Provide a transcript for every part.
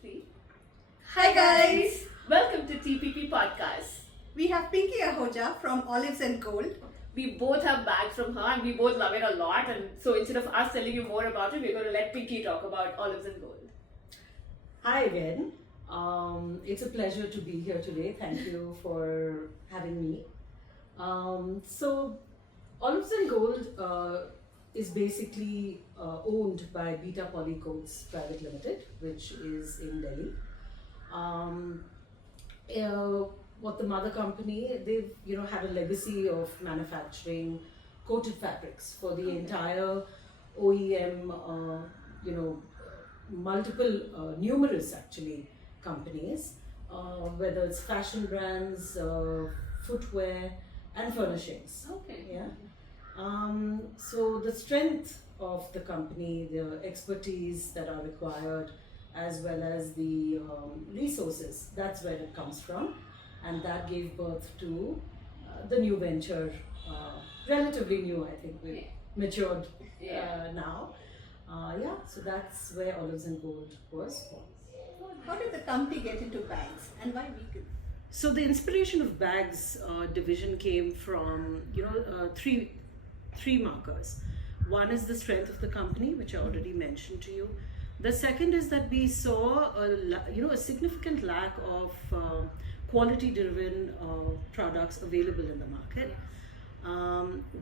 Three. Hi guys! Welcome to TPP podcast. We have Pinky Ahuja from Olives and Gold. We both have bags from her and we both love it a lot. And so instead of us telling you more about it, we're going to let Pinky talk about Olives and Gold. Hi again. It's a pleasure to be here today. Thank you for having me. So, Olives and Gold is basically owned by Beta Polycoats Private Limited, which is in Delhi. What the mother company, they've had a legacy of manufacturing coated fabrics for the entire OEM, multiple, numerous actually companies, whether it's fashion brands, footwear, and furnishings. Okay. Yeah. So the strength of the company, the expertise that are required, as well as the resources, that's where it comes from, and that gave birth to the new venture, relatively new, I think we've matured now. So that's where Olives and Gold was born. How did the company get into bags and why vegan? So the inspiration of bags division came from three markers. One is the strength of the company, which I already mentioned to you. The second is that we saw a significant lack of quality-driven products available in the market,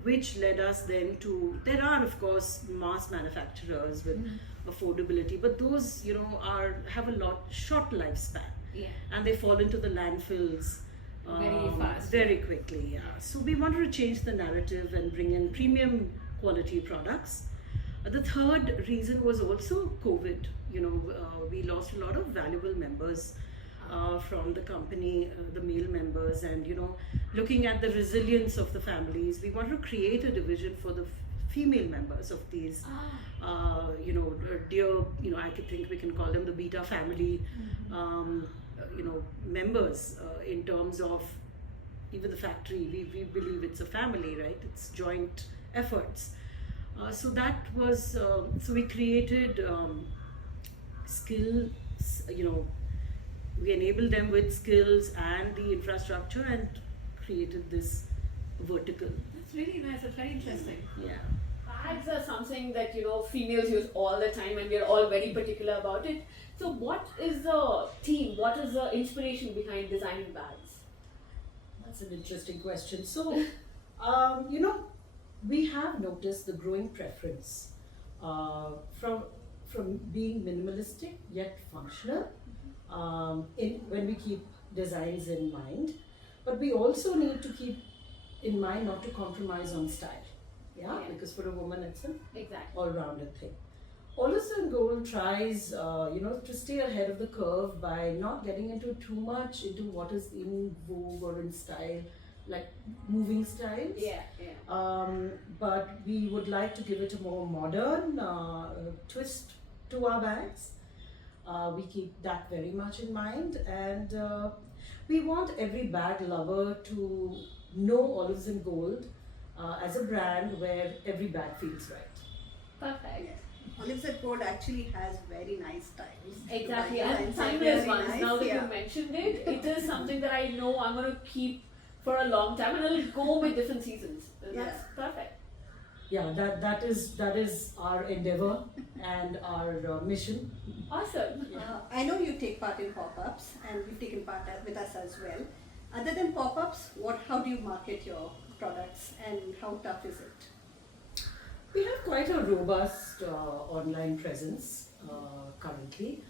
which led us then to, there are of course mass manufacturers with affordability, but those have a short lifespan, and they fall into the landfills Very fast. very quickly. So we wanted to change the narrative and bring in premium quality products. The third reason was also COVID. We lost a lot of valuable members from the company, the male members, and looking at the resilience of the families, we wanted to create a division for the female members of these dear, I could think we can call them the beta family, members, in terms of even the factory. We believe it's a family, right? It's joint efforts. So that was, so we created skills, we enabled them with skills and the infrastructure and created this vertical. That's really nice. That's very interesting. Yeah. Bags are something that females use all the time, and we're all very particular about it. So, what is the theme? What is the inspiration behind designing bags? That's an interesting question. So, we have noticed the growing preference from being minimalistic yet functional, when we keep designs in mind, but we also need to keep in mind not to compromise on style. Because for a woman it's an all-rounded thing. Olives and Gold tries to stay ahead of the curve by not getting into too much into what is in vogue or in style, like moving styles. But we would like to give it a more modern twist to our bags. We keep that very much in mind, and we want every bag lover to know Olives and Gold as a brand where every bag feels right. Perfect. Olives and Gold actually has very nice styles. Exactly, The and designs are timeless very ones. nice, Now that you mentioned it, it is something that I know I'm going to keep for a long time, and it'll go with different seasons. That's perfect. Yeah, that is our endeavor and our mission. Awesome. I know you take part in pop-ups, and you've taken part with us as well. Other than pop-ups, how do you market your products, and how tough is it? We have quite a robust online presence currently,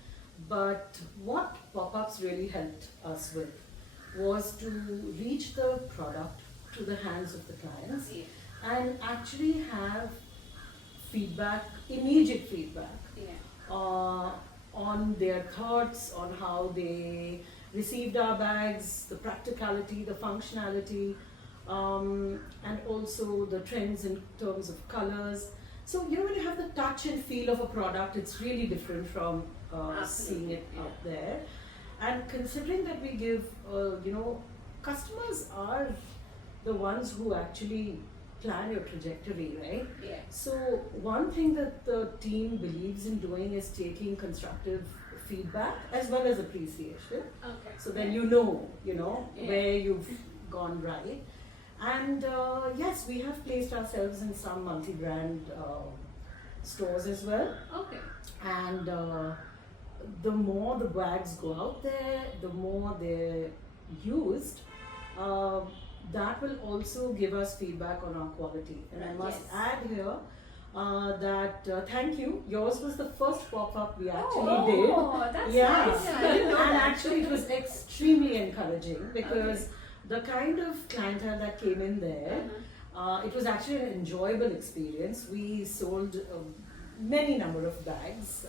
but what pop-ups really helped us with was to reach the product to the hands of the clients and actually have immediate feedback on their thoughts, on how they received our bags, the practicality, the functionality, and also the trends in terms of colors. So when you have the touch and feel of a product, it's really different from seeing it out there. And considering that we give, customers are the ones who actually plan your trajectory, right? Yeah. So one thing that the team believes in doing is taking constructive feedback as well as appreciation. Okay. So then you know Yeah. where you've gone right. And yes, we have placed ourselves in some multi-brand stores as well. Okay. And the more the bags go out there, the more they're used, that will also give us feedback on our quality. And I must Yes. add here that thank you. Yours was the first pop-up we actually Oh, that's Yeah. nice. Yeah, I didn't know and that. actually it was extremely encouraging because the kind of clientele that came in there, it was actually an enjoyable experience. We sold many number of bags,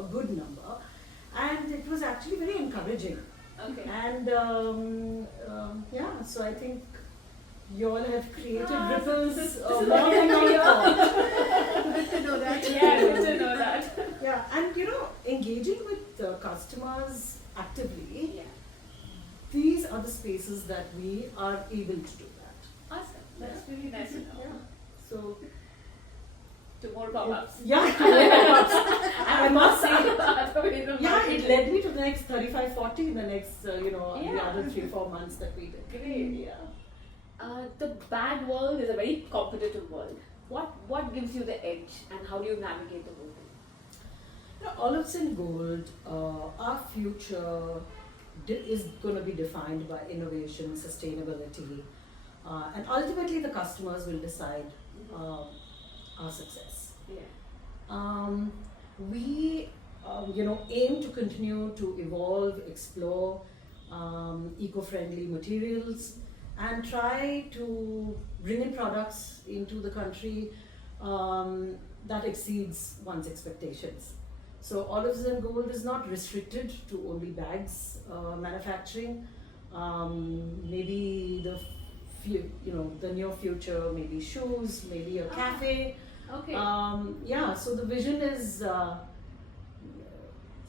a good number, and it was actually very encouraging. Okay. And yeah, so I think you all have created Ah, ripples this is more what than we I are. thought. Good to know that. Yeah, good to know that. Yeah, and engaging with the customers actively, Yeah. these are the spaces that we are able to do that. Awesome. That's really nice to know. Yeah. So To more pop-ups. yeah, and I must say, Other ways of yeah, it marketing. led me to the next 35, 40 in the next, the Yeah. other 3-4 months that we did. Great. Yeah. The bag world is a very competitive world. What gives you the edge, and how do you navigate the whole thing? Olives and Gold, our future is going to be defined by innovation, sustainability, and ultimately the customers will decide our success. Yeah. We, aim to continue to evolve, explore eco-friendly materials, and try to bring in products into the country that exceeds one's expectations. So Olives and Gold is not restricted to only bags manufacturing. Maybe the near future, maybe shoes, maybe a cafe. Okay. So the vision is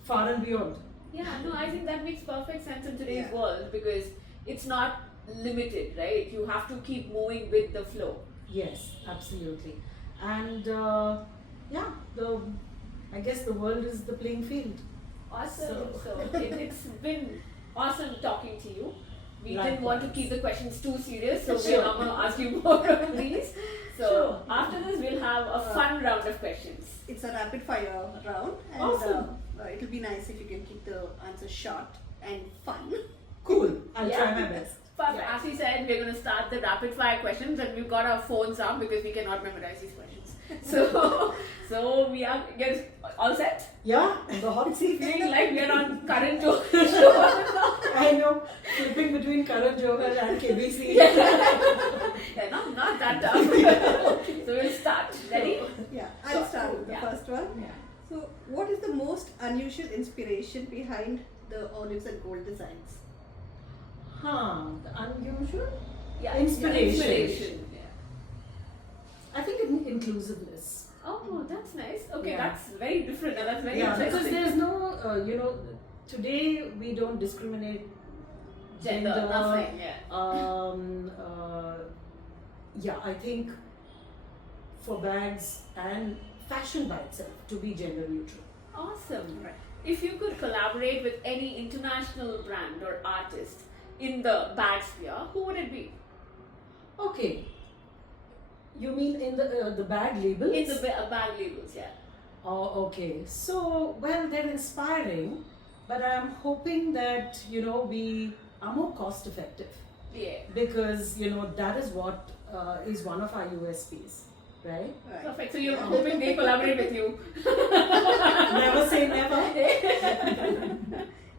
far and beyond. Yeah, no, I think that makes perfect sense in today's Yeah. world because it's not limited, right? You have to keep moving with the flow. Yes, absolutely. And I guess the world is the playing field. Awesome. So- It's been awesome talking to you. We didn't Likewise. want to keep the questions too serious, so Sure. we're not going to ask you more of these. So Sure. after this, we'll have a fun round of questions. It's a rapid fire round, and Awesome. it'll be nice if you can keep the answers short and fun. Cool. I'll Yeah. try my best. Perfect. Yeah. As we said, we're going to start the rapid fire questions, and we've got our phones up because we cannot memorize these questions. So we are all set. Yeah, on the hot seat. Feeling like we're on current show. I know, flipping between Karan Johar and KBC. Yeah, not that tough. So we'll start. Ready? Yeah, I'll start with the Yeah. first one. Yeah. So, what is the most unusual inspiration behind the Olives and Gold designs? The unusual? Yeah. Inspiration. Yeah. I think inclusiveness. Oh, that's nice. Okay, Yeah. that's very different. And that's very Yeah, because interesting. there's no, today we don't discriminate Gender, nothing. Yeah. I think for bags and fashion by itself to be gender neutral. Awesome. Right. If you could collaborate with any international brand or artist in the bag sphere, who would it be? Okay. You mean in the bag labels? In the bag labels, yeah. Oh, okay. So, well, they're inspiring, but I'm hoping that, we are more cost effective Yeah. because, that is what is one of our USPs, right? Right. Perfect. So you're hoping they collaborate with you. Never say never.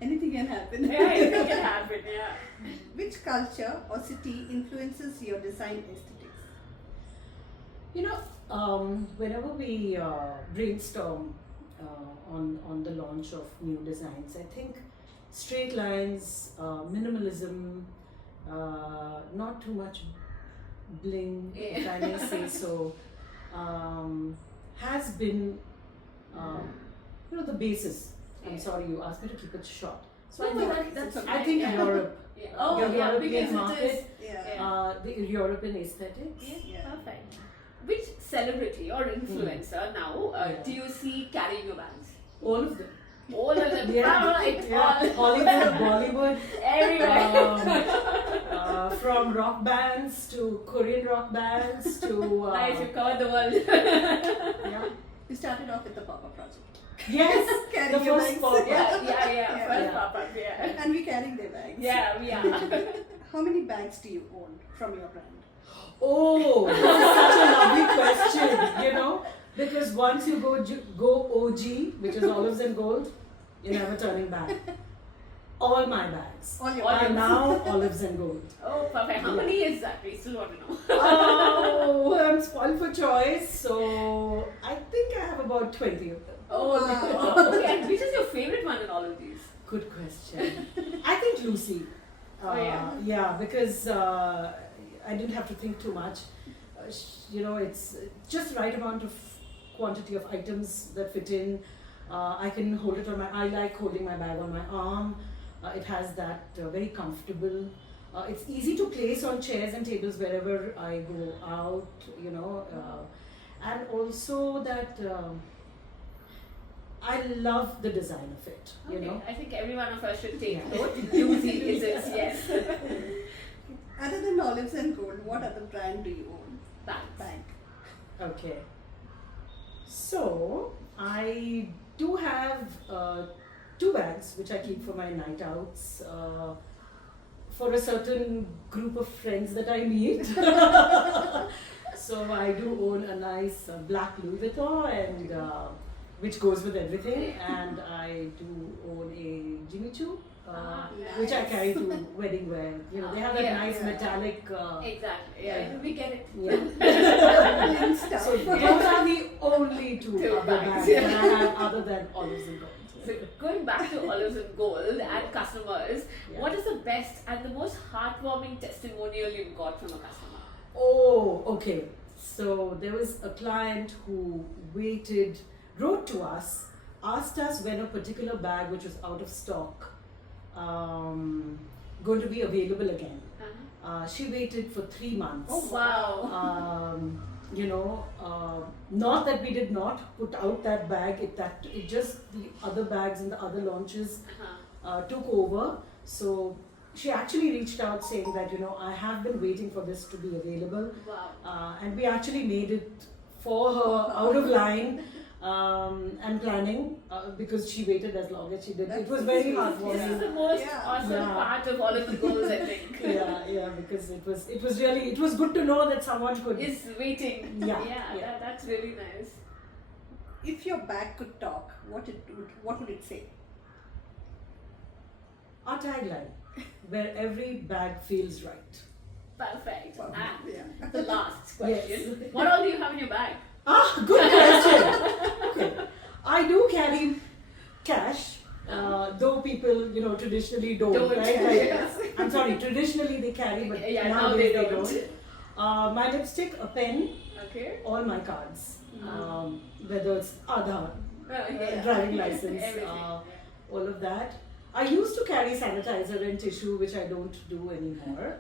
Anything can happen. Yeah, anything can happen. Yeah. Which culture or city influences your design aesthetics? Whenever we brainstorm on the launch of new designs, I think straight lines, minimalism, not too much bling, if I may say so, has been, the basis. I'm Yeah. sorry, you asked me to keep it short. So No, I no, think, that's okay. I think Yeah. Europe, Yeah. Oh, your yeah, European because it market, is. Yeah. the European aesthetics. Yeah, Yeah. perfect. Which celebrity or influencer now Yeah. do you see carrying your bags? All of them. All of them. Yeah. It's Yeah. all Hollywood, Bollywood, everywhere. from rock bands to Korean rock bands to Nice, you covered the world. yeah. You started off with the pop-up project. Yes, Carrying the your first bags. pop. Yeah. Yeah. First Yeah. pop-up, yeah. And we carrying their bags. Yeah, we are. How many bags do you own from your brand? Oh, this is such a lovely question, you know, because once you go OG, which is olives and gold, you're never turning back. All my bags All your All are bags. now olives and gold. Oh, perfect. How many is that? We still want to know. Oh, I'm spoiled for choice, so I think I have about 20 of them. Oh, Wow. okay. And which is your favorite one in all of these? Good question. I think Lucy. Oh, yeah? Yeah, because I didn't have to think too much. You know, it's just right amount of quantity of items that fit in. I can hold it on I like holding my bag on my arm. It has that very comfortable. It's easy to place on chairs and tables wherever I go out, you know. And also that I love the design of it, you Okay, know. I think every one of us should take Yeah. note. Juicy is it, yes. Other than olives and gold, what other brand do you own? Thanks. Bank. Okay. So I do have 2 bags which I keep for my night outs for a certain group of friends that I meet. So I do own a nice black Louis Vuitton and which goes with everything, and I do own a Jimmy Choo. Which I carry to wedding wear. You know, they have that Yeah, nice yeah. metallic. Exactly. Yeah, Yeah. we get it. Yeah. Plain stuff. So those are the only 2 Two other bags. bags that I have other than olives and gold. So going back to olives and gold and customers, Yeah. what is the best and the most heartwarming testimonial you've got from a customer? Oh, okay. So there was a client who wrote to us, asked us when a particular bag which was out of stock going to be available again. She waited for 3 months. Oh wow! You know, not that we did not put out that bag, it just the other bags and the other launches took over. So she actually reached out saying that, you know, I have been waiting for this to be available, Wow! and we actually made it for her out of line. And planning because she waited as long as she did. It was very This heartwarming. is the most Yeah. awesome Yeah. part of all of the goals, I think. Yeah, because it was good to know that someone could. Is waiting. Yeah, Yeah, yeah. that's really nice. If your bag could talk, what would it say? Our tagline, where every bag feels right. Perfect. Wow. And Yeah. the last question. Yes. What all do you have in your bag? Good question. Okay, I do carry cash, though people, you know, traditionally don't. Don't, Right? Like, yes. I'm sorry, traditionally they carry, but Yeah, now nowadays they they don't. don't. My lipstick, a pen, Okay. all my cards, whether it's Aadhaar, Yeah. driving license, Everything. all of that. I used to carry sanitizer and tissue, which I don't do anymore.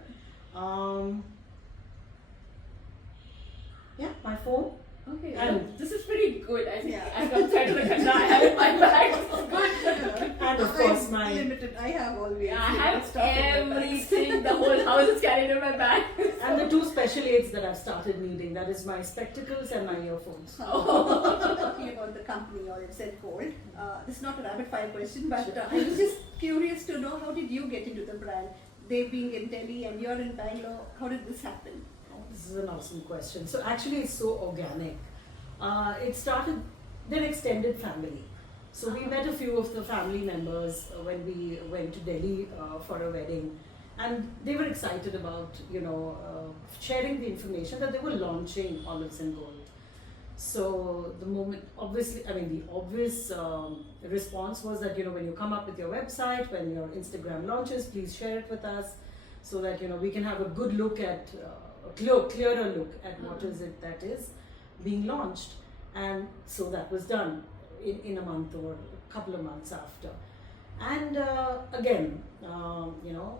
Yeah, my phone. Okay, And- this is pretty good. I think Yeah. as compared to the Kashna I have in my bag, it's good. And of course I'm my limited. I have always. I have stuff in my bags. everything. The whole house is carried in my bag. and the 2 special aids that I've started needing. That is my spectacles and my earphones. Talking about the company Olives and Gold, this is not a rapid fire question, but I was just curious to know, how did you get into the brand? They being in Delhi and you're in Bangalore, how did this happen? This is an awesome question. So actually it's so organic. It started, they're extended family. So we met a few of the family members when we went to Delhi for a wedding, and they were excited about, you know, sharing the information that they were launching Olives and Gold. So the moment, obviously, I mean, the obvious response was that, you know, when you come up with your website, when your Instagram launches, please share it with us so that, you know, we can have a good look at, a clearer look at what is it that is being launched. And so that was done in a month or a couple of months after. And again, you know,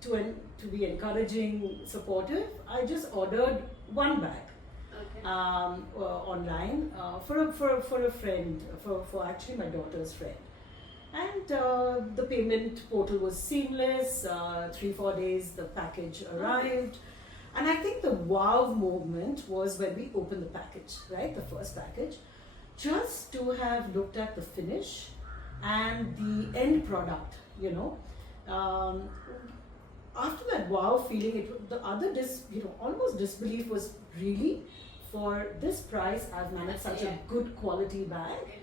to be encouraging, supportive, I just ordered 1 bag. Okay. Online for a friend, for actually my daughter's friend. And the payment portal was seamless. 3-4 days the package arrived. And I think the wow moment was when we opened the package, right? The first package. Just to have looked at the finish and the end product, after that wow feeling, the other almost disbelief was really, for this price, I've managed such a good quality bag.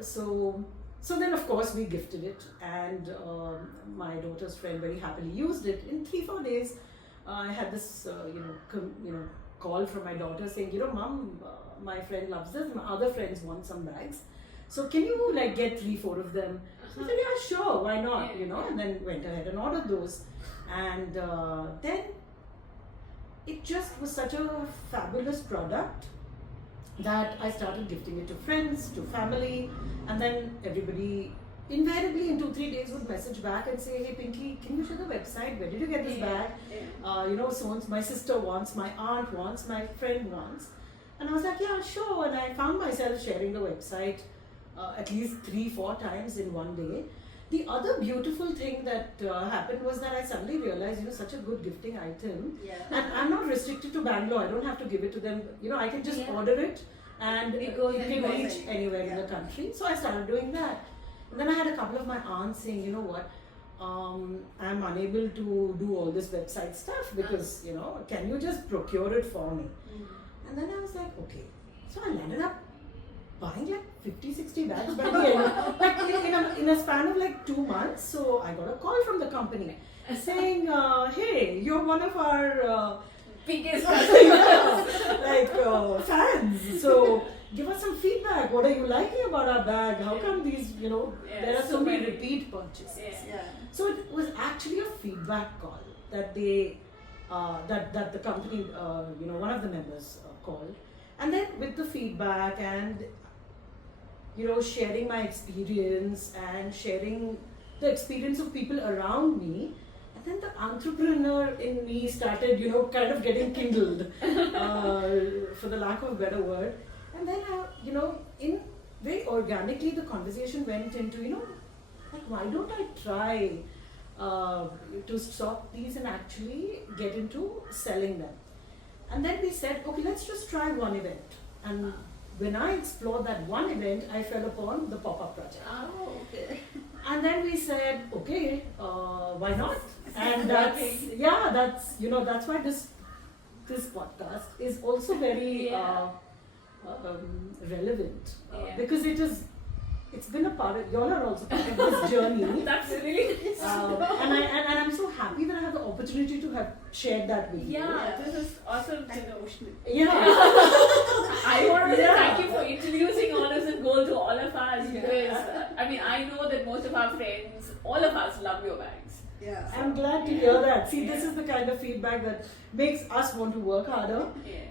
So then of course we gifted it, and my daughter's friend very happily used it. In 3-4 days, I had this call from my daughter saying, Mom, my friend loves this. My other friends want some bags. So can you get 3-4 of them? So I said, yeah, sure, why not? And then went ahead and ordered those. And then it just was such a fabulous product that I started gifting it to friends, to family, and then everybody invariably in 2-3 days would message back and say, hey Pinky, can you share the website? Where did you get this bag? So my sister wants, my aunt wants, my friend wants. And I was like, yeah, sure. And I found myself sharing the website at least 3-4 times in one day. The other beautiful thing that happened was that I suddenly realized, such a good gifting item. Yeah. And I'm not restricted to Bangalore. I don't have to give it to them. I can just order it and it can reach anywhere in the country. So I started doing that. And then I had a couple of my aunts saying, you know what, I'm unable to do all this website stuff because, can you just procure it for me? And then I was like, okay. So I landed up buying 50-60 bags by the end, in a span of 2 months. So I got a call from the company saying, hey, you're one of our biggest fans. So give us some feedback. What are you liking about our bag? How come these, there are so many repeat purchases. Yeah. So it was actually a feedback call that they, that the company, one of the members called. And then with the feedback and, sharing my experience and sharing the experience of people around me, and then the entrepreneur in me started, kind of getting kindled, for the lack of a better word. And then, in very organically, the conversation went into, why don't I try to stock these and actually get into selling them? And then we said, okay, let's just try one event. And when I explored that one event, I fell upon the pop-up project. Oh, okay. And then we said, okay, why not? And that's why this podcast is also very relevant because it's been a part of, y'all are also part of this journey. That's really nice. And I'm so happy that I have the opportunity to have shared that with you. Yeah, this is awesome to And know. emotional. Yeah. I want to say thank you for introducing Olives and Gold to all of us because I know that most of our friends, all of us love your bags. Yeah. I'm glad to hear that. See, this is the kind of feedback that makes us want to work harder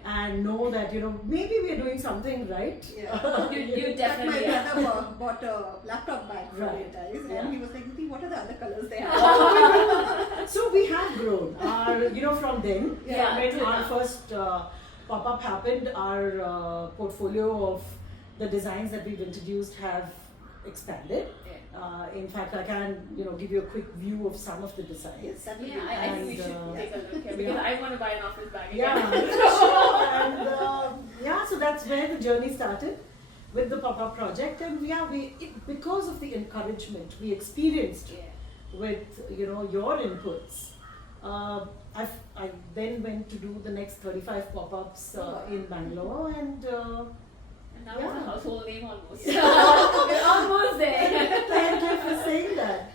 and know that, maybe we're doing something right. Yeah. You But definitely my are. brother bought a laptop bag from Right. you guys, Yeah. and he was like, "Niti, what are the other colors they have?" So we have grown. From then, Yeah, when till our now. first pop-up happened, our portfolio of the designs that we've introduced have expanded. In fact, I can, give you a quick view of some of the designs. Yes, that would be Yeah, I think we should And, take a look here because I want to buy an office bag again. Yeah, and so that's where the journey started with the pop-up project, and because of the encouragement we experienced with your inputs, I then went to do the next 35 pop-ups in Bangalore, and And now it's a household name almost. Yeah. We're almost there. Thank you for saying that.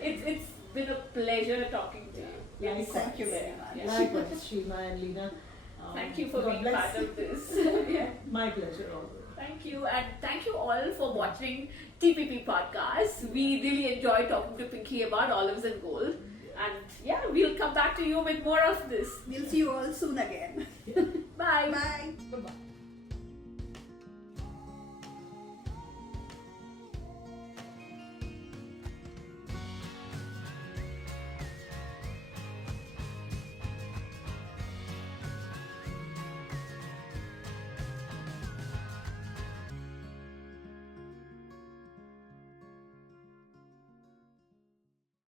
It's been a pleasure talking to you. Likewise. Thank you very much. Yeah. Likewise, Shima and Lena. Thank you for God being bless. part of this. Yeah. My pleasure always. Thank you, and thank you all for watching TPP podcast. We really enjoyed talking to Pinky about Olives and Gold. And we'll come back to you with more of this. We'll see you all soon again.